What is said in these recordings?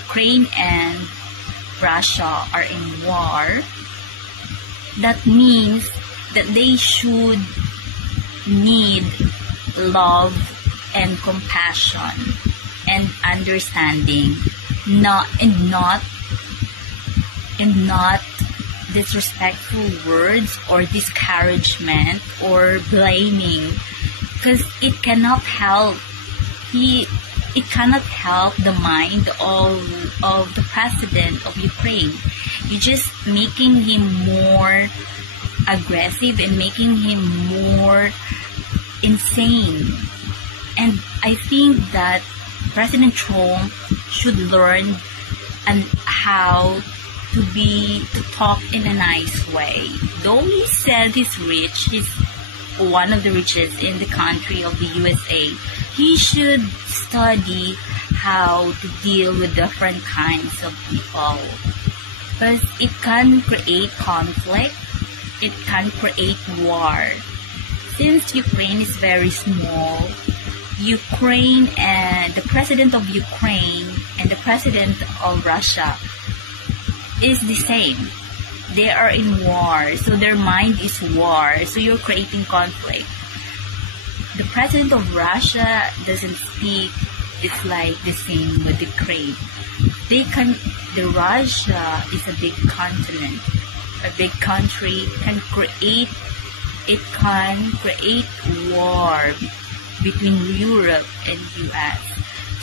Ukraine and Russia are in war, that means that they should need love and compassion and understanding, not disrespectful words or discouragement or blaming, because it cannot help the mind of the president of Ukraine. You're just making him more aggressive and making him more insane. And I think that President Trump should learn how to talk in a nice way. Though he said he's rich, he's one of the richest in the country of the USA, he should study how to deal with different kinds of people, because it can create conflict, it can create war. Since Ukraine is very small, Ukraine and the president of Ukraine and the president of Russia is the same. They are in war, so their mind is war, so you're creating conflict. The president of Russia doesn't speak, it's like the same with Ukraine. The Russia is a big continent, a big country, can create war between Europe and US.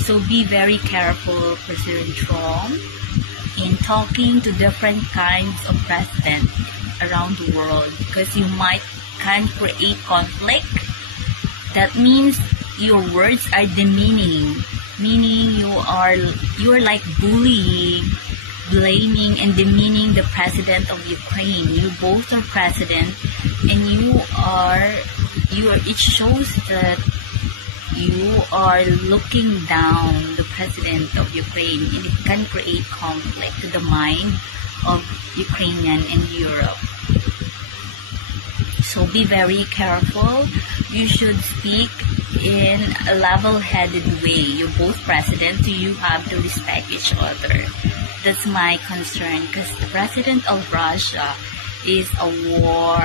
So be very careful, President Trump, in talking to different kinds of presidents around the world, because you can create conflict. That means your words are demeaning, meaning you are like bullying, blaming, and demeaning the president of Ukraine. You both are president, and it shows that you are looking down the president of Ukraine, and it can create conflict to the mind of Ukrainian and Europe. So be very careful. You should speak in a level-headed way. You're both president, so you have to respect each other. That's my concern, because the president of Russia is a war.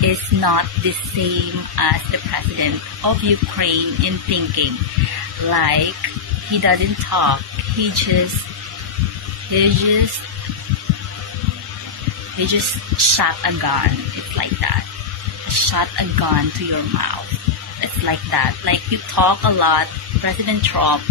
It's not the same as the president of Ukraine in thinking. Like, he doesn't talk. He just shot a gun. It's like that. Shot a gun to your mouth. It's like that. Like, you talk a lot, President Trump,